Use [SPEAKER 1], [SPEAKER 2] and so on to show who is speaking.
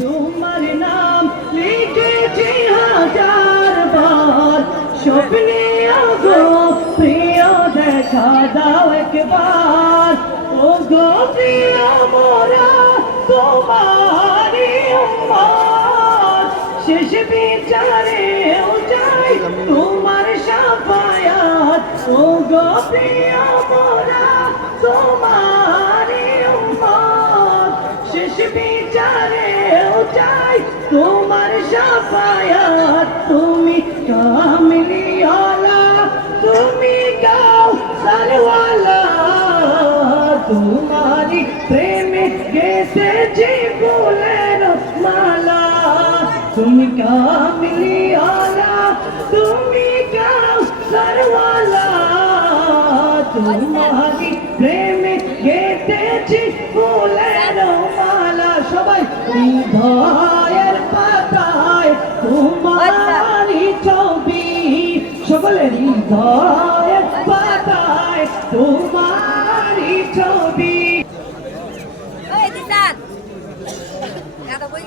[SPEAKER 1] তোমার নাম লিখেছি হাজার বার। স্বপ্নে আগো, প্রিয় দেখা দাও একবার। ও গো প্রিয় মোরা তোমারি উম্মত শেষ বিচারে যাই তোমার সাফায়াত। ও গো প্রিয় মোরা যাই তোমার সাফায়াত তুমি কামিলি আলা তুমি গাও সারওয়ালা তোমারি প্রেমে গেছে জীবনের মালা তুমি কামিলি আলা তুমি গাও সারওয়ালা তোমারি প্রেমে গেতেছি ফুলের মালা সবাই হৃদয়ের পাতায় তোমারি ছবি। সকলে হৃদয়ের পাতায় তোমারি ছবি।
[SPEAKER 2] Oi, Tizan! Gata, boy,